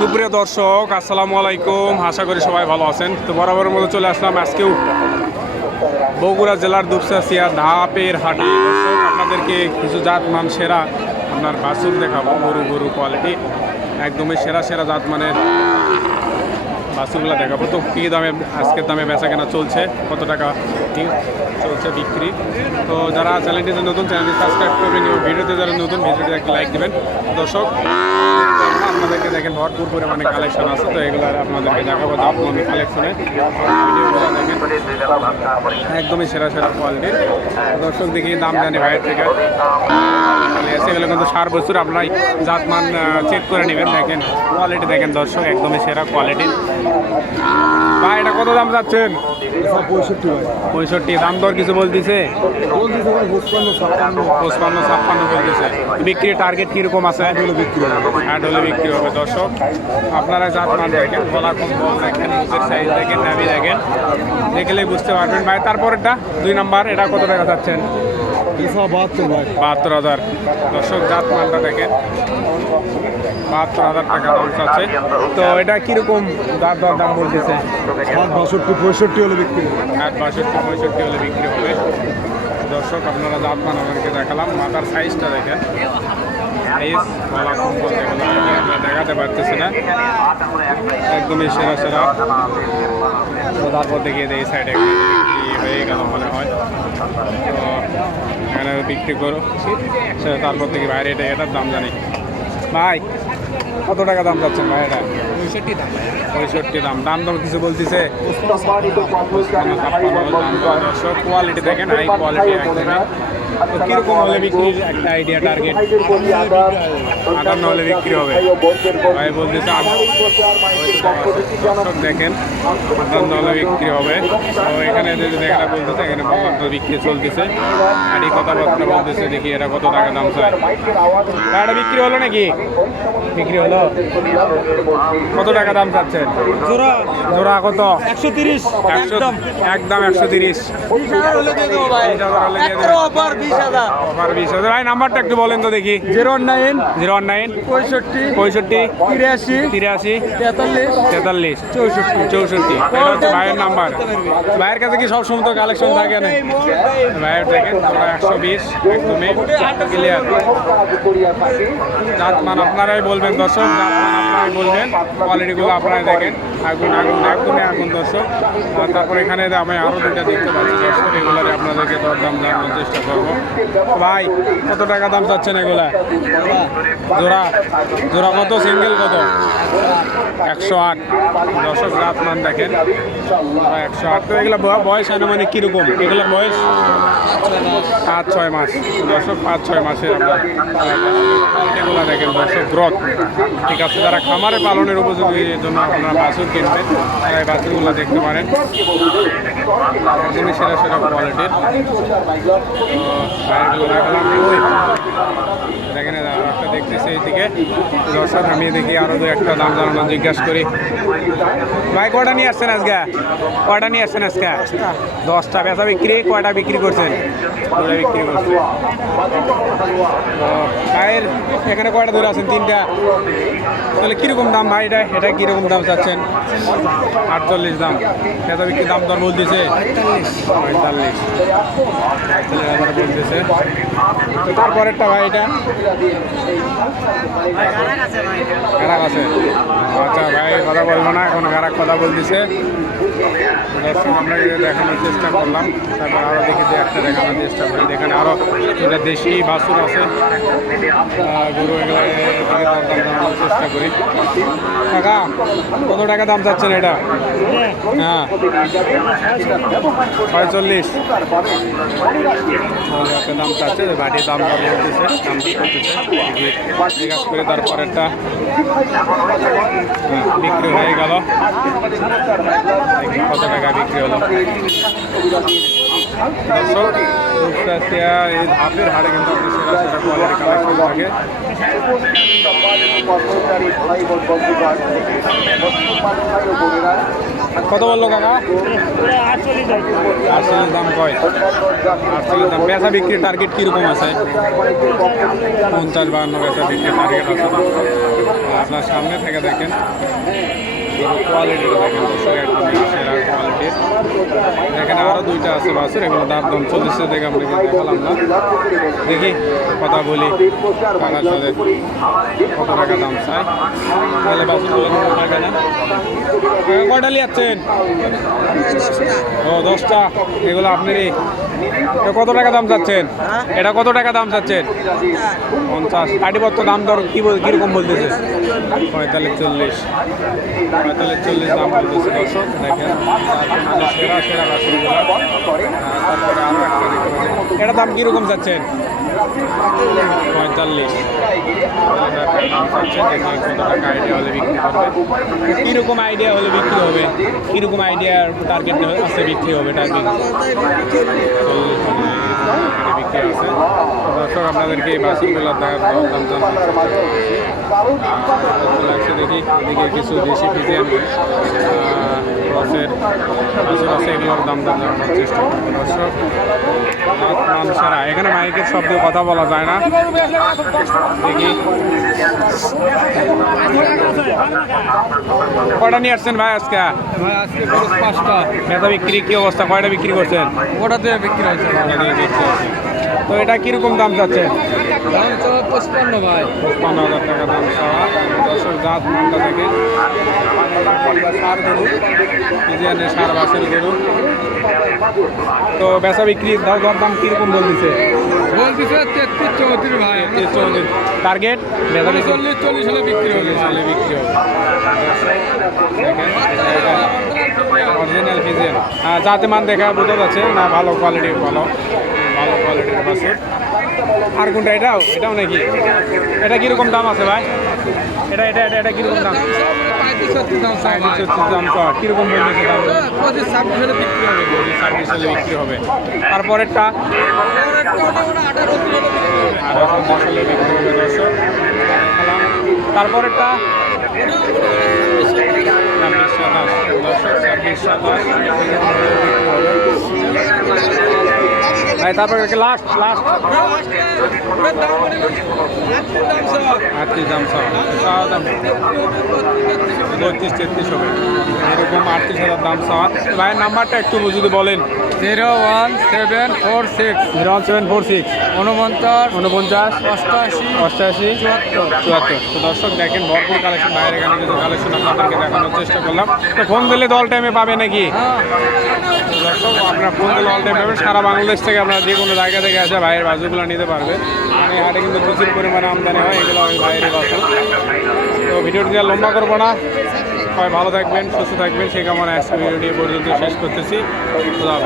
সুপ্রিয় দর্শক, আসসালামু আলাইকুম। আশা করি সবাই ভালো আছেন। তো বরাবরের মতো চলে আসলাম আজকেও বগুড়া জেলার দুপসাসিয়া ধাপের হাটে। আপনাদেরকে কিছু জাত মান সেরা আপনার বাছুর দেখাবো। গরু গরু কোয়ালিটি একদমই সেরা সেরা জাত মানের বাছুরগুলো দেখাবো। তো কী দামে আজকের দামে বেচা কেনা চলছে? কত টাকা কি চলছে বিক্রি? তো যারা চ্যানেলটিতে নতুন, চ্যানেলটি সাবস্ক্রাইব করবেন ভিডিওতে যারা নতুন ভিডিওটি একটা লাইক দেবেন। দর্শক আপনাদেরকে দেখেন ভরপুর পরিমাণে কালেকশন আছে, তো এগুলো আপনাদেরকে দেখাবো দাম মানে কালেকশনে একদমই সেরা সেরা কোয়ালিটির দর্শক দেখি দাম জানি ভাইয়ের থেকে। এসে গেলে কিন্তু সার বছর আপনার জাতমান চেক করে নেবেন দেখেন কোয়ালিটি দেখেন দর্শক একদমই সেরা কোয়ালিটি ভাই এটা কত দাম যাচ্ছেন পঁয়ষট্টি পঁয়ষট্টি দাম দর কিছু বলতেছে? পঁচপান্ন ছাপ্পান্ন বলতেছে। বিক্রির টার্গেট কীরকম আছে? হ্যাঁ হলে বিক্রি হবে। দর্শক আপনারা জাতমান দেখেন গলা কম্বল দেখেন মুখের সাইজ দেখেন নামি দেখেন দেখলেই বুঝতে পারবেন। ভাই তারপরেরটা দুই নাম্বার এটা কত টাকা যাচ্ছেন বাহাত্তর হাজার। দর্শক জাত মানটা দেখেন। বাহাত্তর হাজার টাকা দাম চাচ্ছে। তো এটা কীরকম দাম দর দাম বলতেছে? ষাট বাষট্টি পঁয়ষট্টি হলে বিক্রি হবে। ষাট বাষট্টি পঁয়ষট্টি হলে বিক্রি হবে। দর্শক আপনারা জাত মান আমাদেরকে দেখালাম। মাথার সাইজটা দেখেন। সাইজ গলা কম্বল আমরা দেখাতে পারতেছি না। একদমই সেরা সেরা। তারপর দেখিয়ে দেয় এই সাইডে বিক্রি হয়ে গেল মনে হয়। তো এখানে বিক্রি করো। সে তারপর থেকে বাইরে এটা এটার দাম জানি। ভাই কত টাকা দাম চাচ্ছেন ভাই এটা? পঁয়ষট্টি দাম পঁয়ষট্টি দাম। দাম দাম কিছু বলতেছে। দর্শক কোয়ালিটি দেখেন হাই কোয়ালিটি একদমই তো কীরকম হলে বিক্রির একটা আইডিয়া টার্গেট আটান্ন হলে বিক্রি হবে? ভাই বলতেছে দর্শক দেখেন আটান্ন হলে বিক্রি হবে। তো এখানে যে জায়গাটা বলতেছে এখানে বললাম তো বিক্রি চলতেছে। আর এই কথাবার্তা বলতেছে দেখি এরা কত টাকা দাম চায়। গাড়িটা বিক্রি হলো নাকি? বিক্রি হলো? কত টাকা দাম চাচ্ছেন? জোড়া। জোড়া কত? একশো তিরিশ। একদম একশো তিরিশ। অফার বিশ হাজার। ভাই নাম্বারটা একটু বলেন তো দেখি। জিরো নাইন জিরো নাইন পঁয়ষট্টি পঁয়ষট্টি তিরাশি তিরাশি তেতাল্লিশ তেতাল্লিশ চৌষট্টি। চৌষট্টি। এটা হচ্ছে ভাইয়ের নাম্বার। ভাইয়ের কাছে কি সব সময় তো কালেকশন থাকে না? ভাইয়ের দেখেন আমরা একশো বিশ একদমই ক্লিয়ার জাত মান আপনারাই বলবেন দর্শক। আপনারাই বলবেন। কোয়ালিটিগুলো আপনারাই দেখেন। আগুন আগুন আগুনে আগুন দর্শক। তারপর এখানে আমি আরও দুটা দেখতে পাচ্ছি এগুলারে আপনাদেরকে দরদাম জানানোর চেষ্টা করব। ভাই, কত টাকা দাম চাচ্ছেন এগুলা? জোড়া জোড়া কত সিঙ্গেল কত? একশো আট। দর্শক জাত মান দেখেন। একশো আট। তো এগুলো বয়স আনুমানিক কীরকম? এগুলোর বয়স? পাঁচ ছয় মাস। দর্শক, পাঁচ ছয় মাসে আমরা এগুলো দেখেন। দর্শক, গ্রথ। ঠিক আছে, যারা খামারে পালনের উপযোগী এর জন্য আপনারা বাছুর কিনবেন। তারা এই বাছুরগুলো দেখতে পারেন। সেরা সেরা কোয়ালিটির দেখেন দেখতেছি এইদিকে। দর্শক আমি দেখি আরও দু একটা দাম জানানো জিজ্ঞাসা করি। ভাই, কয়টা নিয়ে আসছেন আজকে? কয়টা নিয়ে আসছেন আজকে? দশটা। বেচা বিক্রি? কয়টা বিক্রি করছেন? দুটা বিক্রি করছেন। ভাইয়ের এখানে কয়টা ধরে আছেন? তিনটা। তাহলে কীরকম দাম ভাই এটা? এটা কীরকম দাম চাচ্ছেন? আটচল্লিশ দাম। বেচা বিক্রি দাম দর বলতেছে? পঁয়তাল্লিশ। পঁয়তাল্লিশ বলতেছে। তারপরেরটা ভাই এটা? গারাক আছে। আচ্ছা ভাই, কথা বলব না, এখন গারাক কথা বলতেছে। আমরা দেখানোর চেষ্টা করলাম। তারপর আরও দেখি যে একটা দেখানোর চেষ্টা করি। এখানে আরও এটা দেশি বাছুর আছে। গরু চেষ্টা করি। টাকা কত টাকা দাম চাচ্ছেন এটা? হ্যাঁ। ছয়চল্লিশ দাম চাচ্ছে বাটির দাম দর বলতেছে, দাম করতেছে জিজ্ঞাসা করে তারপরেরটা হ্যাঁ, বিক্রি হয়ে গেল। কত টাকা বিক্রি হলো। এই হারে কিন্তু সেরা থাকে কত বলল কাকা? আটচল্লিশ দাম কয়? আটচল্লিশ দাম। বেচা বিক্রির টার্গেট কীরকম আছে? পঞ্চাশ, বাহান্ন বেচা বিক্রির টার্গেট আছে। আপনার সামনে থেকে দেখেন কোয়ালিটিটা দেখেন সেরা দুইটা আছে বাছুর এগুলো দাম দাম চল্লিশে দেখে আপনাকে দেখালাম না। দেখি, কথা বলি কাকার সাথে কত টাকা দাম চাই তাহলে কত টাকা না কাকা কয়টা লিয়াচ্ছেন ও, দশটা। এগুলো আপনারই। কত টাকা দাম চাচ্ছেন? এটা কত টাকা দাম চাচ্ছেন? পঞ্চাশ। আটিপত্র দাম দর কি বল, কীরকম বলতেছে? পঁয়তাল্লিশ, চল্লিশ। পঁয়তাল্লিশ, চল্লিশ দাম বলতেছে দর্শক, দেখেন। সেরা সেরা বাসনগুলো এটা দাম কীরকম চাচ্ছেন? পঁয়তাল্লিশ। আইডিয়া হলে বিক্রি করবে কীরকম আইডিয়া হলে বিক্রি হবে? কীরকম আইডিয়ার টার্গেট আছে বিক্রি হবে আছে। দর্শক, আপনাদেরকে দেখি কিছু দেশি ফিজিয়ান। বাছুর আছে এগুলোর দাম দাম জানানোর চেষ্টা করব দর্শক। মানুষেরা এখানে মাইকের শব্দ কথা বলা যায় না। দেখি। কয়টা নিয়ে আসছেন ভাই আজকে? পাঁচটা। বেচা বিক্রি কি অবস্থা? কয়টা বিক্রি করছেন? ওটাতে বিক্রি হয়েছে। তো এটা কীরকম দাম যাচ্ছে দাম তো পঁচপান্ন ভাই। পঞ্চান্ন হাজার টাকা দাম চাওয়া। দর্শক জাত মানটা থেকে সার গরু ইজিয়ানের সার বাসের গরু। তো বেচা বিক্রি দর দাম কীরকম বলতেছে? বলতেছে তেত্রিশ চৌত্রিশ ভাই। টার্গেট বেচা চল্লিশ চল্লিশ হলে বিক্রি হবে হলে বিক্রি হবে। অরিজিনাল ফিজিয়ান যাতে মান দেখা বোঝা যাচ্ছে না ভালো কোয়ালিটির ভালো। ভালো কোয়ালিটির বাসুর আর কোনটা এটাও এটাও নাকি এটা কীরকম দাম আছে ভাই এটা এটা এটা এটা কীরকম দাম তারপরেরটা। তারপরেরটা দর্শক ছাব্বিশ সাতাশ ভাই তারপরে লাস্ট লাস্ট আটত্রিশ দাম সব চাওয়া দাম। বত্রিশ তেত্রিশ হবে। এরকম আটত্রিশ হাজার দাম চাওয়া ভাইয়ের নাম্বারটা একটু যদি বলেন। Zero one seven four six. Zero one seven four six. উনপঞ্চাশ উনপঞ্চাশ অষ্টাশি। অষ্টাশি। চুয়াত্তর। চুয়াত্তর। তো দর্শক দেখেন ভরপুর কালেকশন বাইরে এখানে কিছু কালেকশন আপনাদেরকে দেখানোর চেষ্টা করলাম। তো ফোন দিলে তো অল টাইমে পাবে নাকি? হ্যাঁ। দর্শক আপনারা ফোন দিলে অল টাইম পাবেন। সারা বাংলাদেশ থেকে আপনারা যে কোনো জায়গা থেকে আসে ভাইয়ের বাজুগুলো নিতে পারবেন মানে এই হাটে কিন্তু প্রচুর পরিমাণে আমদানি হয় এগুলো ওই ভাইয়েরই বাজু তো ভিডিওটি লম্বা করব না। সবাই ভালো থাকবেন সুস্থ থাকবেন। সেই কামনা আজকে ভিডিও নিয়ে পর্যন্ত শেষ করতেছি। খুদা